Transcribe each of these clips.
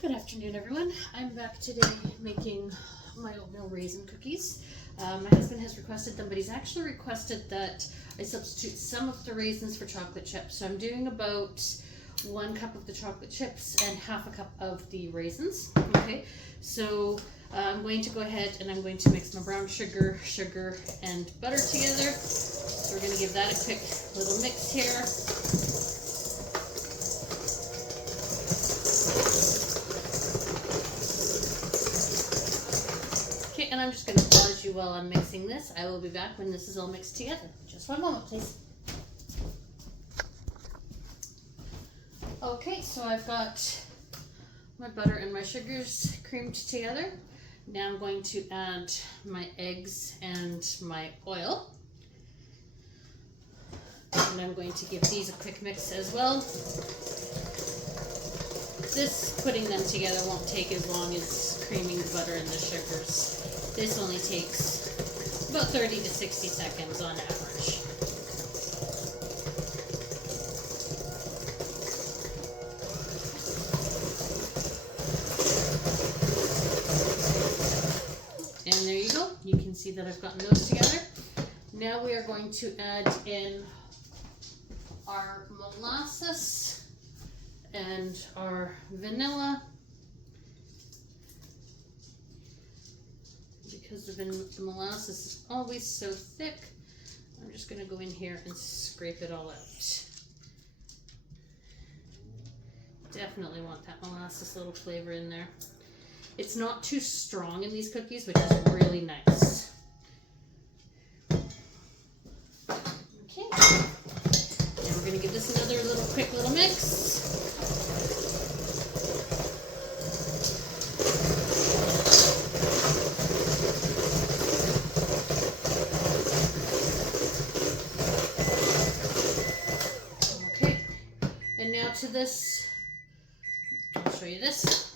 Good afternoon, everyone. I'm back today making my oatmeal raisin cookies. My husband has requested them, but he's actually requested that I substitute some of the raisins for chocolate chips. So I'm doing about 1 cup of the chocolate chips and half a cup of the raisins. Okay, so I'm going to go ahead and I'm going to mix my brown sugar, and butter together. So we're going to give that a quick little mix here. And I'm just going to pause you while I'm mixing this. I will be back when this is all mixed together. Just 1 moment, please. Okay, so I've got my butter and my sugars creamed together. Now I'm going to add my eggs and my oil. And I'm going to give these a quick mix as well. This, putting them together, won't take as long as creaming the butter and the sugars. This only takes about 30 to 60 seconds on average. And there you go. You can see that I've gotten those together. Now we are going to add in our molasses and our vanilla. Because the molasses is always so thick, I'm just going to go in here and scrape it all out. Definitely want that molasses little flavor in there. It's not too strong in these cookies, which is really nice. Okay, now we're going to give this another quick little mix. To this, I'll show you this.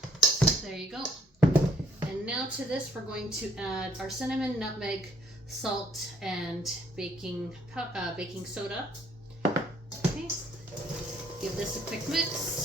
There you go. And now to this, we're going to add our cinnamon, nutmeg, salt, and baking soda. Okay. Give this a quick mix.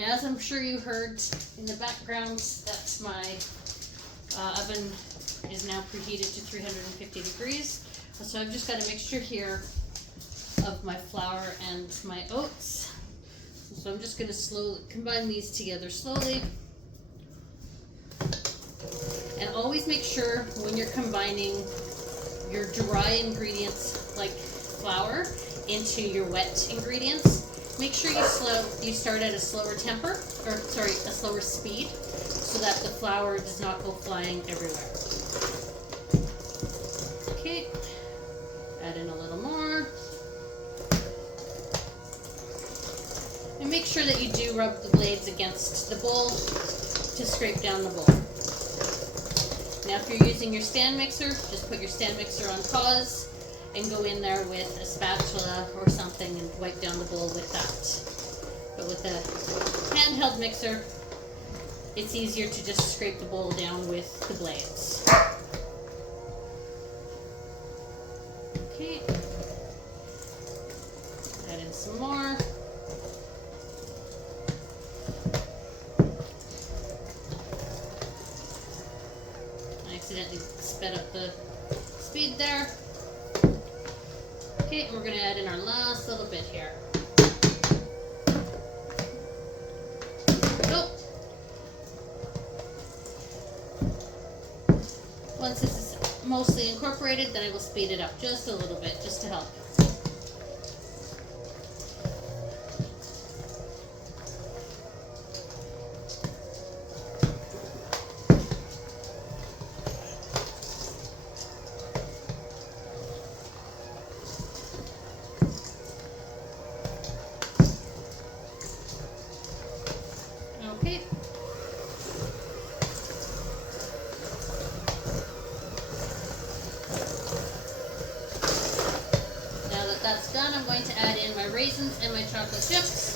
As I'm sure you heard in the background, that my oven is now preheated to 350 degrees. So I've just got a mixture here of my flour and my oats. So I'm just going to slowly combine these together slowly. And always make sure when you're combining your dry ingredients like flour into your wet ingredients, make sure you start at a slower a slower speed, so that the flour does not go flying everywhere. Okay, add in a little more. And make sure that you do rub the blades against the bowl to scrape down the bowl. Now if you're using your stand mixer, just put your stand mixer on pause and go in there with a spatula or something and wipe down the bowl with that. But with a handheld mixer, it's easier to just scrape the bowl down with the blades. Okay. Add in some more. I accidentally sped up the speed there. Okay, and we're going to add in our last little bit here. Go. Once this is mostly incorporated, then I will speed it up just a little bit, just to help. chocolate chips.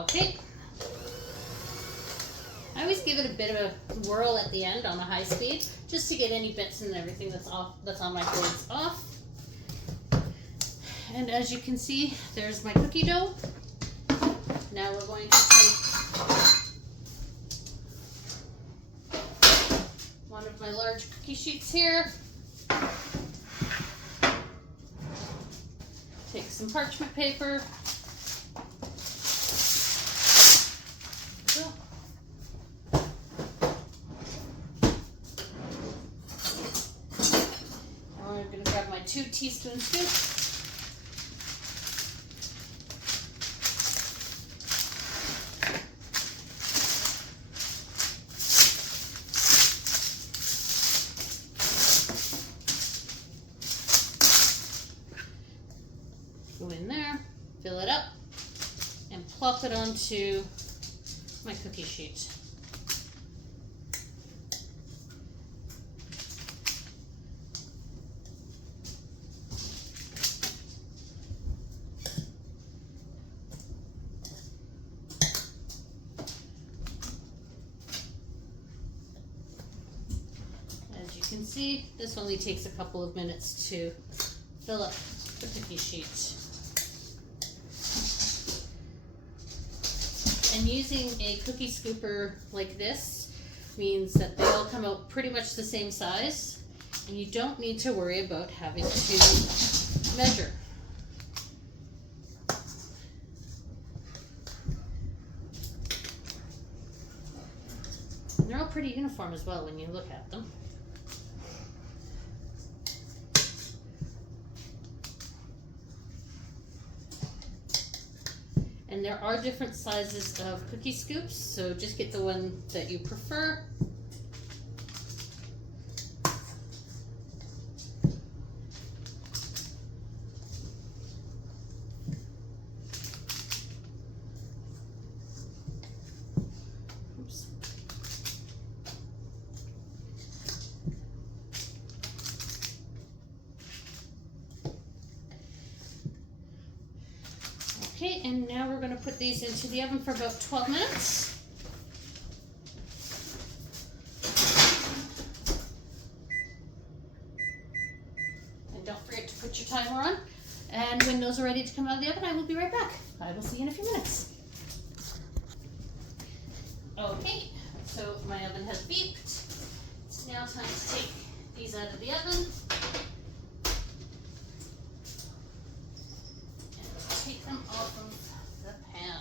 Okay. I always give it a bit of a whirl at the end on the high speed, just to get any bits and everything that's on my boards off. And as you can see, there's my cookie dough. Now we're going to take one of my large cookie sheets here. Take some parchment paper. I'm going to grab my 2 teaspoon scoop. Go in there, fill it up, and plop it onto my cookie sheet. As you can see, this only takes a couple of minutes to fill up the cookie sheet. And using a cookie scooper like this means that they all come out pretty much the same size, and you don't need to worry about having to measure. And they're all pretty uniform as well when you look at them. And there are different sizes of cookie scoops, so just get the one that you prefer. Oops. Okay, and now we're going to put these into the oven for about 12 minutes. And don't forget to put your timer on. And when those are ready to come out of the oven, I will be right back. I will see you in a few minutes. Okay, so my oven has beeped. It's now time to take these out of the oven. Take them off of the pan.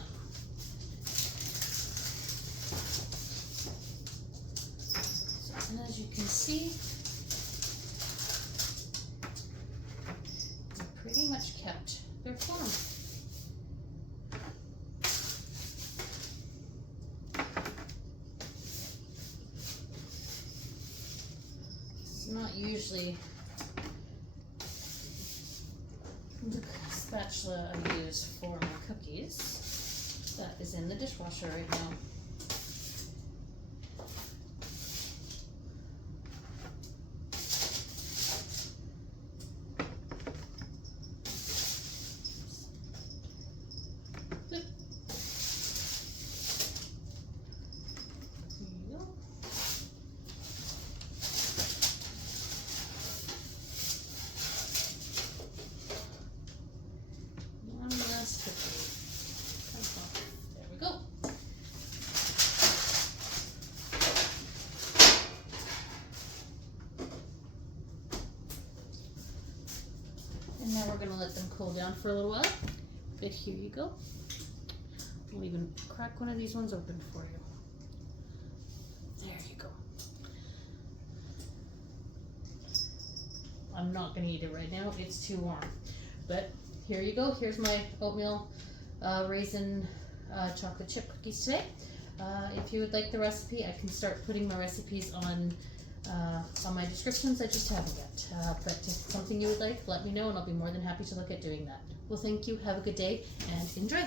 And as you can see, they pretty much kept their form. It's not usually the spatula I use for my cookies. That is in the dishwasher right now. There you go. One last cookie. There we go. And now we're going to let them cool down for a little while. But here you go. I'll even crack one of these ones open for you. There you go. I'm not going to eat it right now. It's too warm. But here you go. Here's my oatmeal raisin chocolate chip cookies today. If you would like the recipe, I can start putting my recipes on my descriptions. I just haven't yet. But if it's something you would like, let me know and I'll be more than happy to look at doing that. Well, thank you. Have a good day and enjoy.